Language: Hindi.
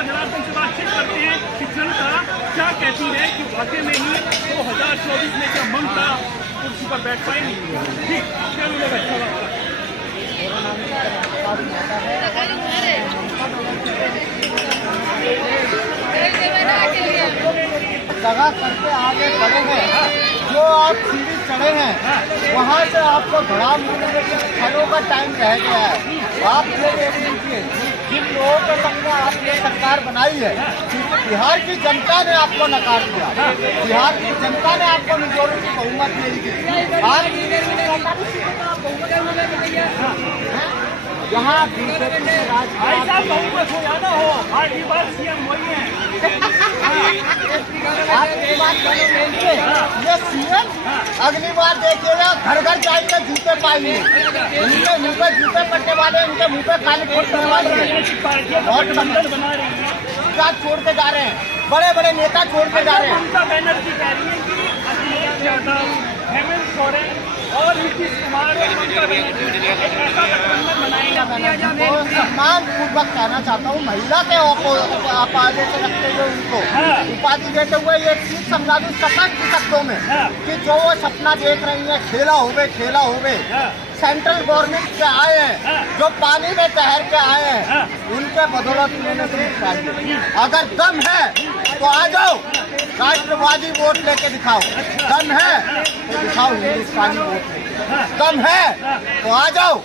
जनता जनार्दन से बातचीत करते हैं कि जनता क्या कहती है कि वाकई में ही 2024 में क्या ममता कुर्सी पर बैठ पाएंगी। ठीक, चलो जगह करके आगे बढ़े हैं, जो आप सीढ़ी चढ़े हैं वहाँ से आपको धड़ा मिलने के क्षणों का टाइम रह गया है। आप ये देख लीजिए, जिन लोगों को लगता है आपने सरकार बनाई है, क्योंकि बिहार की जनता ने आपको नकार दिया, बिहार की जनता ने आपको मेजोरिटी बहुमत नहीं दी। आज यहाँ भाई साहब बहुमत हो या ना हो, आखिरी बार सीएम वही है। आपकी बात करेंगे, ये सीएम अगली बार देखिएगा घर घर जाएंगे जूते पाएंगे, उनके मुँह पे जूते पड़ने वाले, उनके मुँह पे काली फोट करवा रहे हैं और बना रही है, छोड़ के जा रहे हैं, बड़े बड़े नेता छोड़ के जा रहे हैं। ममता बनर्जी कह रही है कि अखिलेश यादव, हेमंत सोरेन और नीतीश कुमार और ममता बनर्जी एक ऐसा गठबंधन बनाएगा। सम्मान पूर्वक कहना चाहता हूँ, महिला के आगे से रखते हुए उनको उपाधि देते हुए ये चीज समझा दूँ सपाट शब्दों में कि जो वो सपना देख रही है खेला होवे सेंट्रल गवर्नमेंट से आए हैं, जो पानी में तैर के आए हैं, उनके बदौलत लेने से चाहिए। अगर दम है तो आ जाओ, राष्ट्रवादी वोट लेके दिखाओ, दम है तो दिखाओ हिंदुस्तानी वोट लेके, दम है तो आ जाओ।